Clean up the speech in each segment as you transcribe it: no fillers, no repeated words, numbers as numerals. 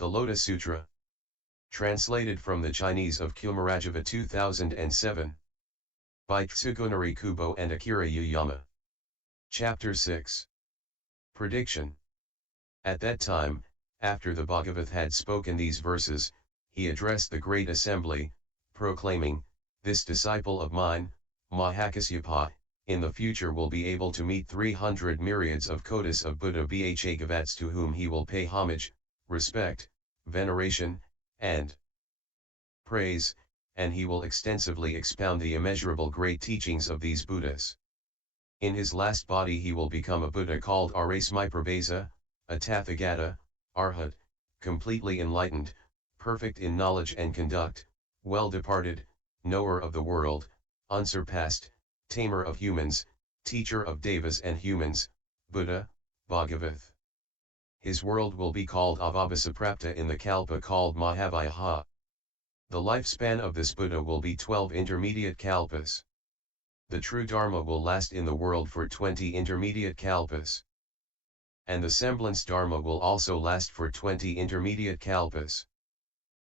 The Lotus Sutra. Translated from the Chinese of Kumarajiva 2007. By Tsugunari Kubo and Akira Yuyama. Chapter 6. Prediction. At that time, after the Bhagavath had spoken these verses, he addressed the great assembly, proclaiming, "This disciple of mine, Mahakasyapa, in the future will be able to meet 300 myriads of kotis of Buddha Bhagavats to whom he will pay homage, respect, veneration, and praise, and he will extensively expound the immeasurable great teachings of these Buddhas. In his last body he will become a Buddha called Arasmiparbhasa, a Tathagata, Arhat, completely enlightened, perfect in knowledge and conduct, well departed, knower of the world, unsurpassed, tamer of humans, teacher of devas and humans, Buddha, Bhagavath. His world will be called Avabhasaprapta in the Kalpa called Mahavayaha. The lifespan of this Buddha will be 12 intermediate kalpas. The true Dharma will last in the world for 20 intermediate kalpas. And the Semblance Dharma will also last for 20 intermediate kalpas.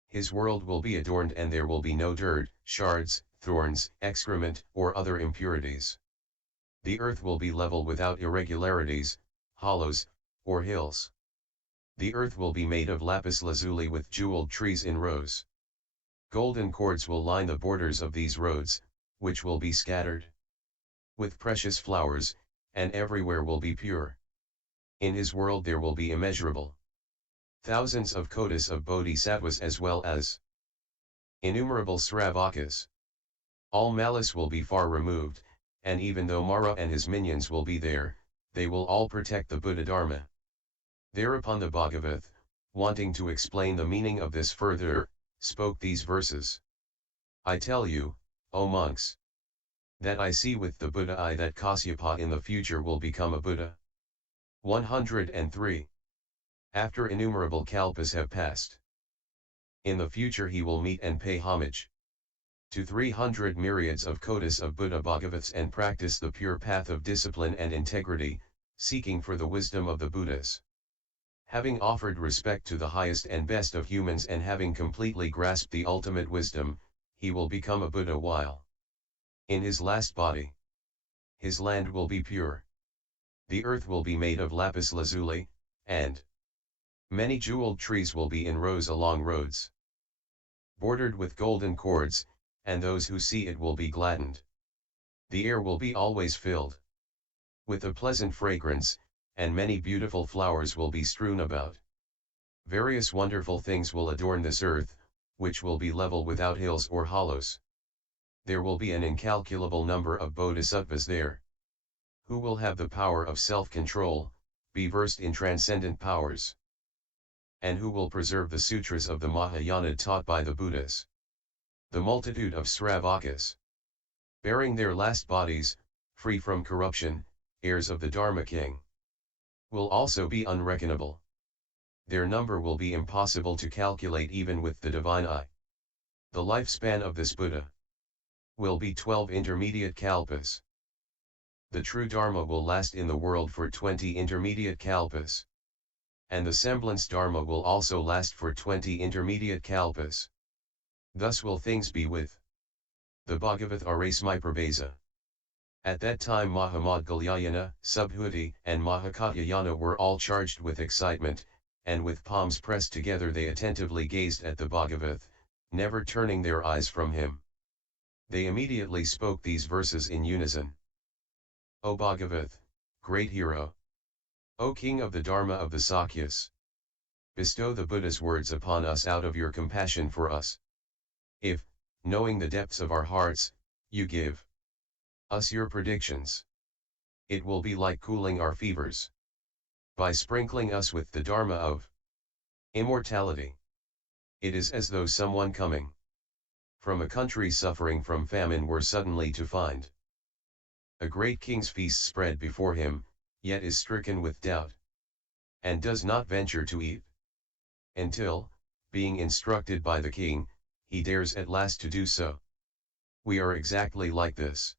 His world will be adorned and there will be no dirt, shards, thorns, excrement, or other impurities. The earth will be level without irregularities, hollows, or hills. The earth will be made of lapis lazuli with jeweled trees in rows. Golden cords will line the borders of these roads, which will be scattered with precious flowers, and everywhere will be pure. In his world there will be immeasurable thousands of kotis of bodhisattvas as well as innumerable sravakas. All malice will be far removed, and even though Mara and his minions will be there, they will all protect the Buddha Dharma. Thereupon the Bhagavath, wanting to explain the meaning of this further, spoke these verses. I tell you, O monks, that I see with the Buddha eye that Kasyapa in the future will become a Buddha. 103. After innumerable kalpas have passed, in the future he will meet and pay homage to 300 myriads of kotis of Buddha Bhagavats and practice the pure path of discipline and integrity, seeking for the wisdom of the Buddhas. Having offered respect to the highest and best of humans and having completely grasped the ultimate wisdom, he will become a Buddha while in his last body. His land will be pure. The earth will be made of lapis lazuli, and many jeweled trees will be in rows along roads, bordered with golden cords, and those who see it will be gladdened. The air will be always filled with a pleasant fragrance, and many beautiful flowers will be strewn about. Various wonderful things will adorn this earth, which will be level without hills or hollows. There will be an incalculable number of bodhisattvas there, who will have the power of self-control, be versed in transcendent powers, and who will preserve the sutras of the Mahayana taught by the Buddhas. The multitude of Sravakas, bearing their last bodies, free from corruption, heirs of the Dharma King, will also be unreckonable. Their number will be impossible to calculate even with the divine eye. The lifespan of this Buddha will be 12 intermediate kalpas. The true Dharma will last in the world for 20 intermediate kalpas. And the Semblance Dharma will also last for 20 intermediate kalpas. Thus will things be with the Bhagavath Arasmiparbhasa. At that time Mahamadgalyayana, Subhuti, and Mahakatyayana were all charged with excitement, and with palms pressed together they attentively gazed at the Bhagavath, never turning their eyes from him. They immediately spoke these verses in unison. O Bhagavath, great hero! O King of the Dharma of the Sakyas! Bestow the Buddha's words upon us out of your compassion for us. If, knowing the depths of our hearts, you give us your predictions, it will be like cooling our fevers by sprinkling us with the Dharma of immortality. It is as though someone coming from a country suffering from famine were suddenly to find a great king's feast spread before him, yet is stricken with doubt, and does not venture to eat, until, being instructed by the king, he dares at last to do so. We are exactly like this.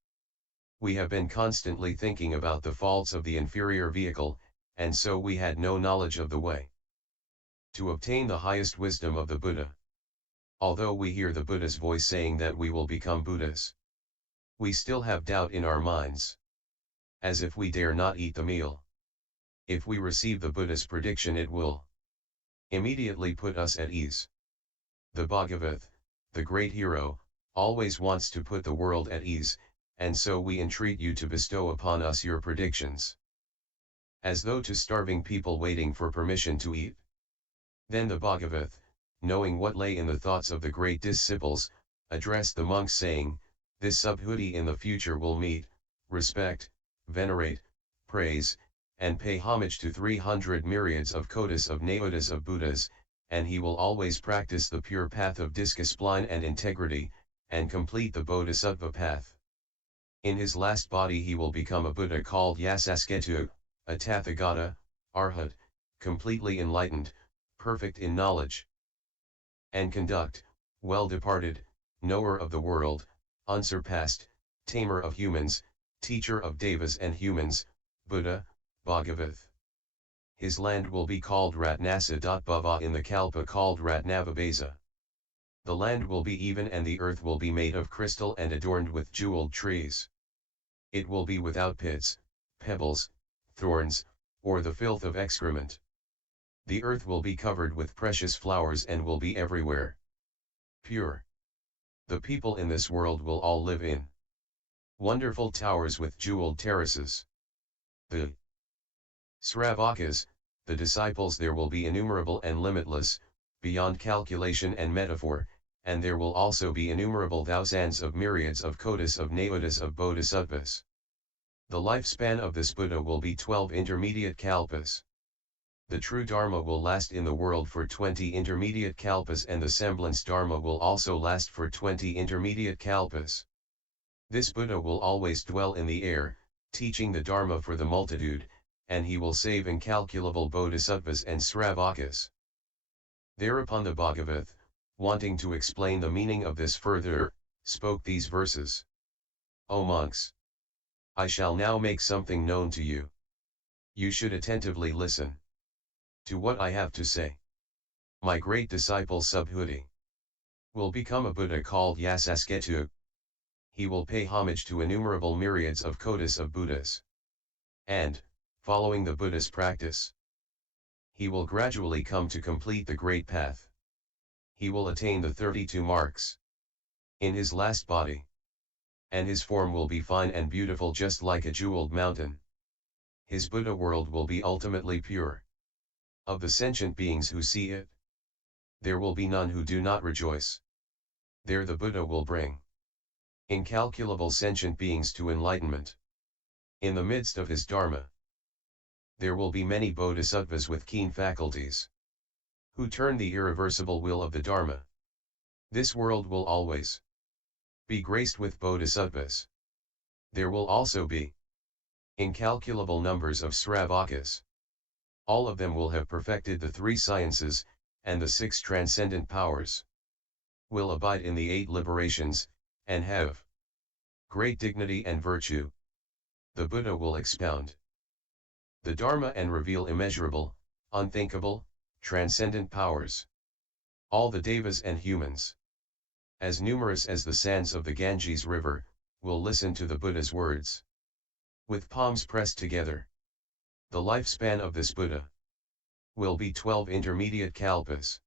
We have been constantly thinking about the faults of the inferior vehicle, and so we had no knowledge of the way. to obtain the highest wisdom of the Buddha. Although we hear the Buddha's voice saying that we will become Buddhas, we still have doubt in our minds, as if we dare not eat the meal. If we receive the Buddha's prediction, it will immediately put us at ease. The Bhagavath, the great hero, always wants to put the world at ease, and so we entreat you to bestow upon us your predictions. As though to starving people waiting for permission to eat. Then the Bhagavath, knowing what lay in the thoughts of the great disciples, addressed the monks saying, this subhuti in the future will meet, respect, venerate, praise, and pay homage to 300 myriads of kotis of naodas of Buddhas, and he will always practice the pure path of discipline and integrity, and complete the bodhisattva path. In his last body he will become a Buddha called Yasasketu, a Tathagata, Arhat, completely enlightened, perfect in knowledge and conduct, well departed, knower of the world, unsurpassed, tamer of humans, teacher of devas and humans, Buddha, Bhagavath. His land will be called Ratnasa.Bhava, in the Kalpa called Ratnavabhasa. The land will be even and the earth will be made of crystal and adorned with jeweled trees. It will be without pits, pebbles, thorns, or the filth of excrement. The earth will be covered with precious flowers and will be everywhere pure. The people in this world will all live in wonderful towers with jeweled terraces. The Sravakas, the disciples there will be innumerable and limitless, beyond calculation and metaphor, and there will also be innumerable thousands of myriads of kotis of naodas of bodhisattvas. The lifespan of this Buddha will be 12 intermediate kalpas. The true Dharma will last in the world for 20 intermediate kalpas, and the Semblance Dharma will also last for 20 intermediate kalpas. This Buddha will always dwell in the air, teaching the Dharma for the multitude, and he will save incalculable bodhisattvas and sravakas. Thereupon the Bhagavath, wanting to explain the meaning of this further, spoke these verses. O monks! I shall now make something known to you. You should attentively listen to what I have to say. My great disciple Subhuti will become a Buddha called Yasasketu. He will pay homage to innumerable myriads of kotis of Buddhas. And, following the Buddha's practice, he will gradually come to complete the great path. He will attain the 32 marks in his last body. And his form will be fine and beautiful just like a jeweled mountain. His Buddha world will be ultimately pure. Of the sentient beings who see it, there will be none who do not rejoice. There the Buddha will bring incalculable sentient beings to enlightenment. In the midst of his Dharma, there will be many bodhisattvas with keen faculties, who turn the irreversible will of the Dharma. This world will always be graced with bodhisattvas. There will also be incalculable numbers of sravakas. All of them will have perfected the 3 sciences, and the 6 transcendent powers, will abide in the 8 liberations, and have great dignity and virtue. The Buddha will expound the Dharma and reveal immeasurable, unthinkable, transcendent powers. All the devas and humans, as numerous as the sands of the Ganges river, will listen to the Buddha's words with palms pressed together. The lifespan of this Buddha will be 12 intermediate kalpas.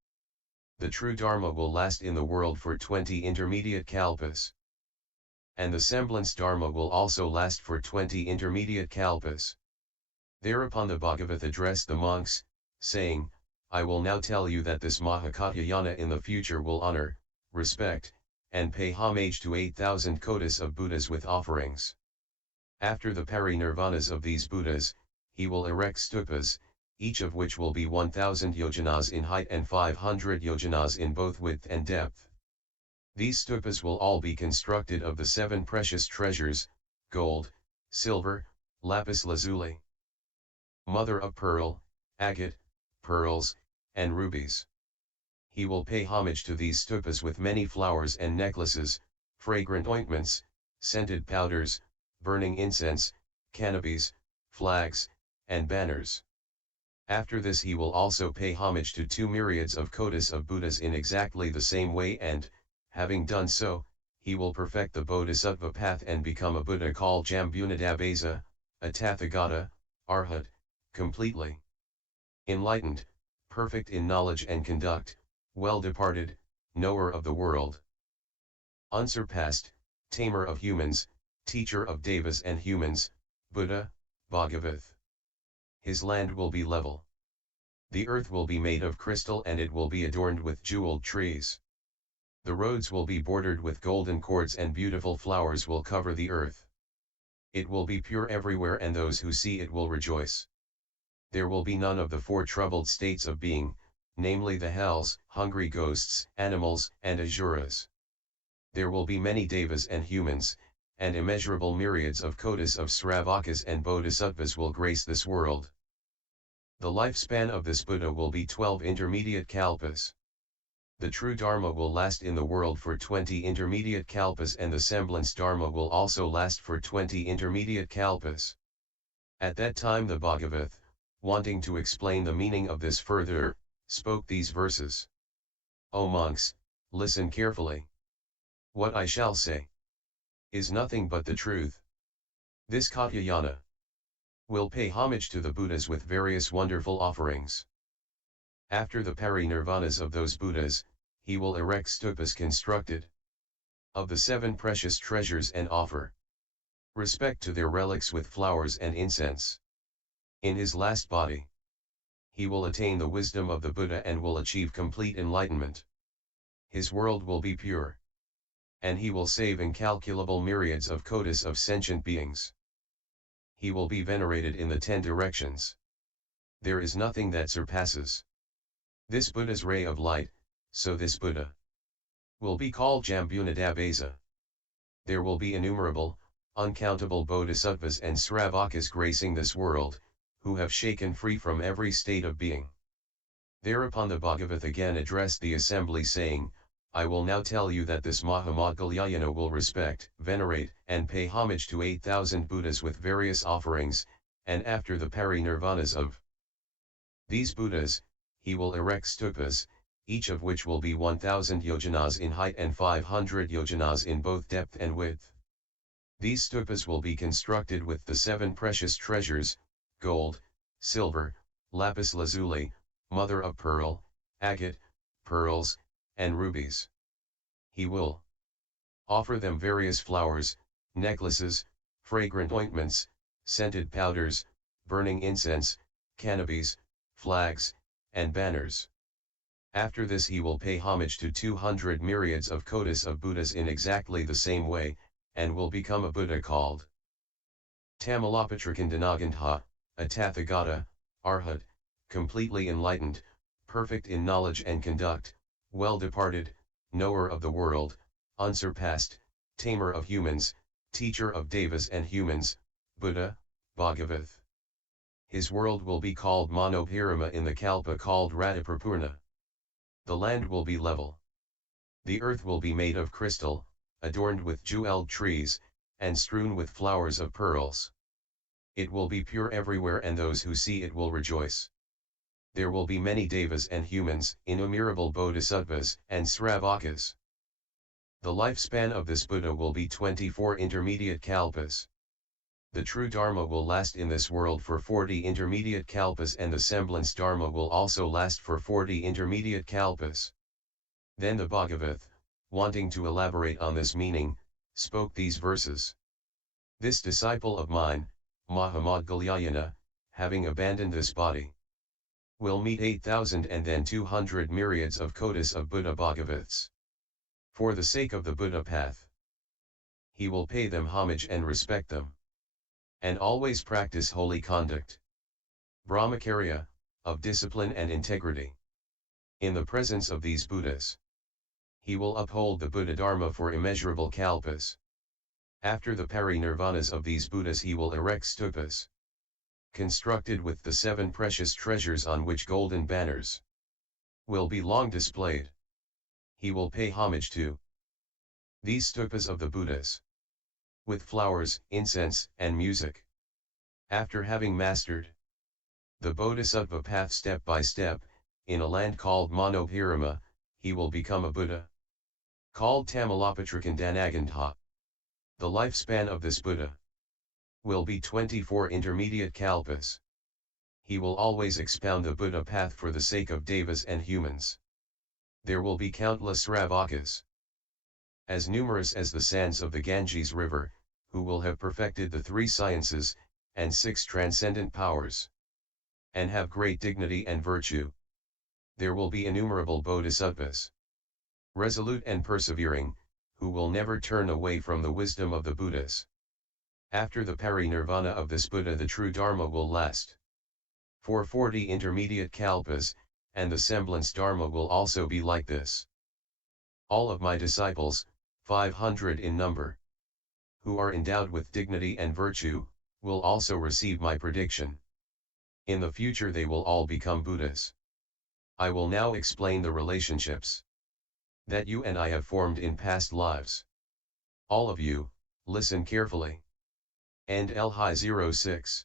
The true Dharma will last in the world for 20 intermediate kalpas. And the Semblance Dharma will also last for 20 intermediate kalpas. Thereupon the Bhagavath addressed the monks, saying, I will now tell you that this Mahakatyayana in the future will honor, respect, and pay homage to 8,000 kotis of Buddhas with offerings. After the parinirvanas of these Buddhas, he will erect stupas, each of which will be 1,000 yojanas in height and 500 yojanas in both width and depth. These stupas will all be constructed of the 7 precious treasures, gold, silver, lapis lazuli, mother of pearl, agate, pearls, and rubies. He will pay homage to these stupas with many flowers and necklaces, fragrant ointments, scented powders, burning incense, canopies, flags, and banners. After this he will also pay homage to 2 myriads of kotis of Buddhas in exactly the same way, and, having done so, he will perfect the bodhisattva path and become a Buddha called Jambunadabhasa, a Tathagata, Arhat, completely enlightened, perfect in knowledge and conduct, well departed, knower of the world, unsurpassed, tamer of humans, teacher of devas and humans, Buddha, Bhagavath. His land will be level. The earth will be made of crystal and it will be adorned with jeweled trees. The roads will be bordered with golden cords and beautiful flowers will cover the earth. It will be pure everywhere and those who see it will rejoice. There will be none of the 4 troubled states of being, namely the hells, hungry ghosts, animals, and asuras. There will be many devas and humans, and immeasurable myriads of kotis of sravakas and bodhisattvas will grace this world. The lifespan of this Buddha will be 12 intermediate kalpas. The true Dharma will last in the world for 20 intermediate kalpas and the Semblance Dharma will also last for 20 intermediate kalpas. At that time the Bhagavath, wanting to explain the meaning of this further, spoke these verses. O monks, listen carefully. What I shall say is nothing but the truth. This Katyayana will pay homage to the Buddhas with various wonderful offerings. After the parinirvanas of those Buddhas, he will erect stupas constructed of the 7 precious treasures and offer respect to their relics with flowers and incense. In his last body, he will attain the wisdom of the Buddha and will achieve complete enlightenment. His world will be pure, and he will save incalculable myriads of kotis of sentient beings. He will be venerated in the 10 directions. There is nothing that surpasses this Buddha's ray of light, so this Buddha will be called Jambunadabhasa. There will be innumerable, uncountable bodhisattvas and sravakas gracing this world, who have shaken free from every state of being. Thereupon the Bhagavath again addressed the assembly saying, I will now tell you that this Mahamodgalyayana will respect, venerate, and pay homage to 8,000 Buddhas with various offerings, and after the parinirvanas of these Buddhas, he will erect stupas, each of which will be 1,000 yojanas in height and 500 yojanas in both depth and width. These stupas will be constructed with the 7 precious treasures, gold, silver, lapis lazuli, mother of pearl, agate, pearls, and rubies. He will offer them various flowers, necklaces, fragrant ointments, scented powders, burning incense, canopies, flags, and banners. After this he will pay homage to 200 myriads of kotis of Buddhas in exactly the same way, and will become a Buddha called Tamalapatrikandhanagandha, a Tathagata, Arhat, completely enlightened, perfect in knowledge and conduct, well departed, knower of the world, unsurpassed, tamer of humans, teacher of devas and humans, Buddha, Bhagavath. His world will be called Manobharama in the Kalpa called Radhaprapurna. The land will be level. The earth will be made of crystal, adorned with jeweled trees, and strewn with flowers of pearls. It will be pure everywhere and those who see it will rejoice. There will be many devas and humans, innumerable bodhisattvas, and sravakas. The lifespan of this Buddha will be 24 intermediate kalpas. The true Dharma will last in this world for 40 intermediate kalpas and the Semblance Dharma will also last for 40 intermediate kalpas. Then the Bhagavath, wanting to elaborate on this meaning, spoke these verses. This disciple of mine, Mahamodgalyayana, having abandoned this body, will meet 8,000 and then 200 myriads of kotis of Buddha Bhagavats. For the sake of the Buddha path, he will pay them homage and respect them, and always practice holy conduct, brahmacharya, of discipline and integrity. In the presence of these Buddhas, he will uphold the Buddha Dharma for immeasurable kalpas. After the parinirvanas of these Buddhas he will erect stupas, constructed with the 7 precious treasures on which golden banners will be long displayed. He will pay homage to these stupas of the Buddhas, with flowers, incense, and music. After having mastered the bodhisattva path step by step, in a land called Manoparama, he will become a Buddha. Called Tamalapatrakandanagandha. The lifespan of this Buddha will be 24 intermediate kalpas. He will always expound the Buddha path for the sake of devas and humans. There will be countless Sravakas, as numerous as the sands of the Ganges river, who will have perfected the 3 sciences, and 6 transcendent powers, and have great dignity and virtue. There will be innumerable bodhisattvas, resolute and persevering, who will never turn away from the wisdom of the Buddhas. After the parinirvana of this Buddha, the true Dharma will last for 40 intermediate kalpas, and the Semblance Dharma will also be like this. All of my disciples, 500 in number, who are endowed with dignity and virtue, will also receive my prediction. In the future they will all become Buddhas. I will now explain the relationships that you and I have formed in past lives. All of you, listen carefully. And L-Hi 06.